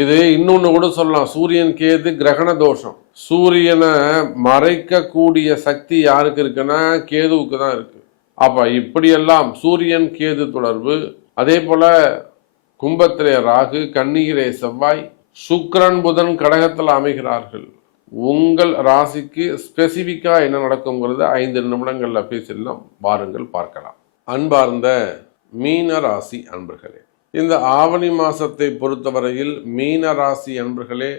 இது இன்னொன்னு கூட சொல்லலாம். சூரியன் கேது கிரகண தோஷம். சூரியனை மறைக்கக்கூடிய சக்தி யாருக்கு இருக்குன்னா கேதுவுக்கு தான் இருக்கு. அப்ப இப்படியெல்லாம் சூரியன் கேது தொடர்பு அதே போல கும்பத்திலே ராகு கண்ணீரே செவ்வாய் சுக்ரன் புதன் கடகத்தில் அமைகிறார்கள். உங்கள் ராசிக்கு ஸ்பெசிஃபிக்காக என்ன நடக்குங்கிறது ஐந்து நிமிடங்கள்ல பேசிடலாம். வாருங்கள் பார்க்கலாம். அன்பார்ந்த மீன ராசி அன்பர்களே இந்த ஆவணி மாசத்தை பொறுத்தவரையில் மீன ராசி அன்பர்களே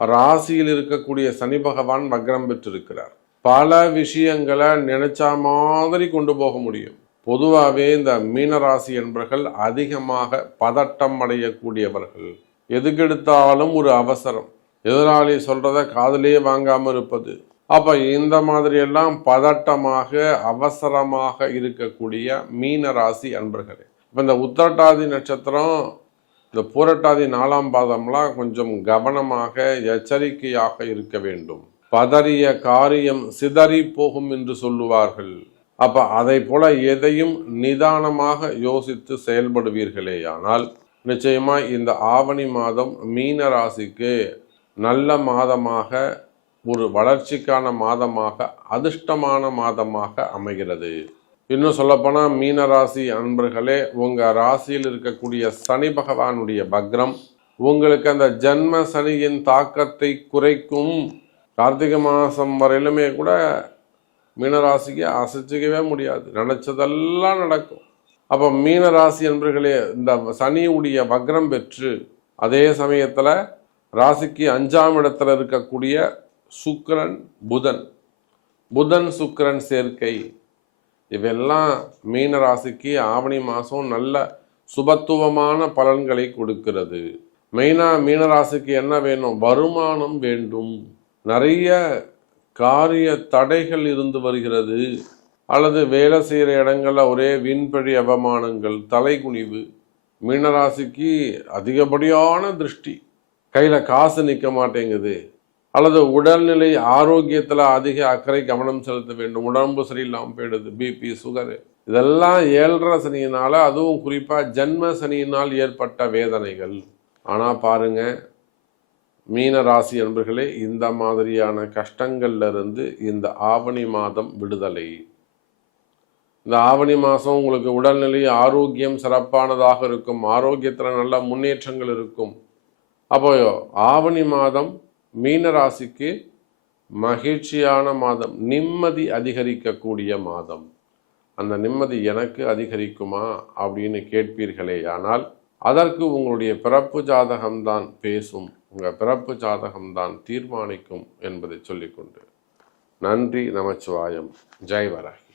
ராசியில் இருக்கக்கூடிய சனி பகவான் வக்ரம் பெற்றிருக்கிறார். பல விஷயங்களை நினைச்ச மாதிரி கொண்டு போக முடியும். பொதுவாகவே இந்த மீனராசி என்பர்கள் அதிகமாக பதட்டம் அடையக்கூடியவர்கள். எதுக்கெடுத்தாலும் ஒரு அவசரம். எதிராளி சொல்றத காதலே வாங்காம இருப்பது. அப்ப இந்த மாதிரி எல்லாம் பதட்டமாக அவசரமாக இருக்கக்கூடிய மீன ராசி அன்பர்களே இப்போ இந்த உத்திரட்டாதி நட்சத்திரம் இந்த பூரட்டாதி நாலாம் பாதம்லாம் கொஞ்சம் கவனமாக எச்சரிக்கையாக இருக்க வேண்டும். பதறிய காரியம் சிதறி போகும் என்று சொல்லுவார்கள். அப்ப அதை போல எதையும் நிதானமாக யோசித்து செயல்படுவீர்களேயானால் நிச்சயமா இந்த ஆவணி மாதம் மீன ராசிக்கு நல்ல மாதமாக ஒரு வளர்ச்சிக்கான மாதமாக அதிர்ஷ்டமான மாதமாக அமைகிறது. இன்னும் சொல்லப்போனால் மீன ராசி அன்பர்களே உங்கள் ராசியில் இருக்கக்கூடிய சனி பகவானுடைய பக்ரம் உங்களுக்கு அந்த ஜன்ம சனியின் தாக்கத்தை குறைக்கும். கார்த்திகை மாதம் வரையிலுமே கூட மீனராசிக்கு அசைச்சிக்கவே முடியாது. நினச்சதெல்லாம் நடக்கும். அப்போ மீனராசி என்பர்களே இந்த சனியுடைய வக்ரம் பெற்று அதே சமயத்தில் ராசிக்கு அஞ்சாம் இடத்துல இருக்கக்கூடிய சுக்கரன் புதன். புதன் சுக்கிரன் சேர்க்கை. இவெல்லாம் மீன ராசிக்கு ஆவணி மாதம் நல்ல சுபத்துவமான பலன்களை கொடுக்கிறது. மெயினாக மீனராசிக்கு என்ன வேணும்? வருமானம் வேண்டும். நிறைய காரிய தடைகள் இருந்து வருகிறது. அல்லது வேலை செய்கிற இடங்களில் ஒரே விண்பழி அவமானங்கள் தலைகுனிவு. மீனராசிக்கு அதிகப்படியான திருஷ்டி. கையில் காசு நிற்க மாட்டேங்குது. அல்லது உடல்நிலை ஆரோக்கியத்தில் அதிக அக்கறை கவனம் செலுத்த வேண்டும். உடம்பு சரியில்லாமல் போயிடுது. பிபி சுகரு இதெல்லாம் ஏழரை சனியினால் அதுவும் குறிப்பாக ஜன்ம சனியினால் ஏற்பட்ட வேதனைகள். ஆனால் பாருங்க மீன ராசி என்பர்களே இந்த மாதிரியான கஷ்டங்கள்லேருந்து இந்த ஆவணி மாதம் விடுதலை. இந்த ஆவணி மாதம் உங்களுக்கு உடல்நிலை ஆரோக்கியம் சிறப்பானதாக இருக்கும். ஆரோக்கியத்தில் நல்ல முன்னேற்றங்கள் இருக்கும். அப்போ ஆவணி மாதம் மீன ராசிக்கு மகிழ்ச்சியான மாதம் நிம்மதி அதிகரிக்கக்கூடிய மாதம். அந்த நிம்மதி எனக்கு அதிகரிக்குமா அப்படின்னு கேட்பீர்களே ஆனால் அதற்கு உங்களுடைய பிறப்பு ஜாதகம்தான் பேசும். உங்கள் பிறப்பு ஜாதகம்தான் தீர்மானிக்கும் என்பதை சொல்லிக்கொண்டு. நன்றி நமச்சிவாயம். ஜெய்வராகி